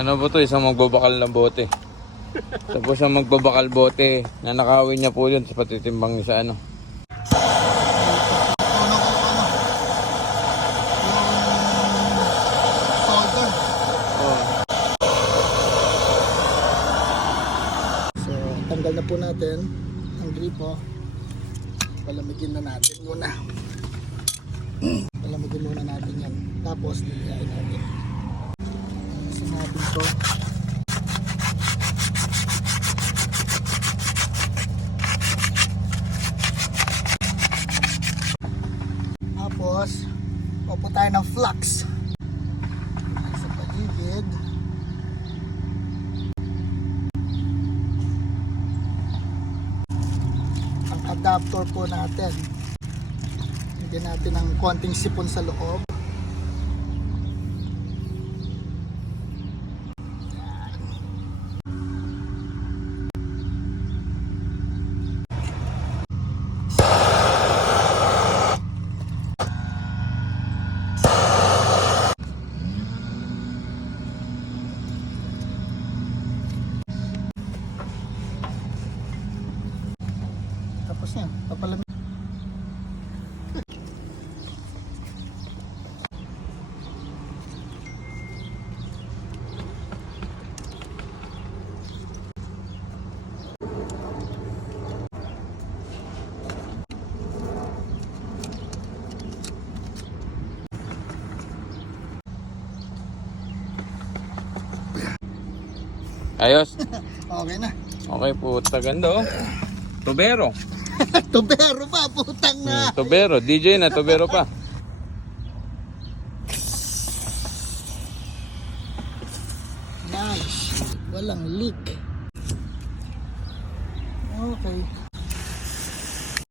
Ano po to? Isang magbabakal na bote. Tapos ang magbabakal bote, nanakawin niya po yun sa patitimbang niya sa ano. So, tanggal na po natin ang gripo. Palamigin na natin muna. Palamigin muna natin yan. Tapos, lilihain natin. Sa natin to. Tapos, upo tayo ng flux. Sa paligid. Ang adapter po natin. Hindi natin ng konting sipon sa loob. Tapos yan, papalamig. Ayos. Okay na. Okay po, ganda oh. Tubero. Tubero pa, putang na. Hmm, tubero. DJ na, tubero pa. Nice. Walang leak. Okay.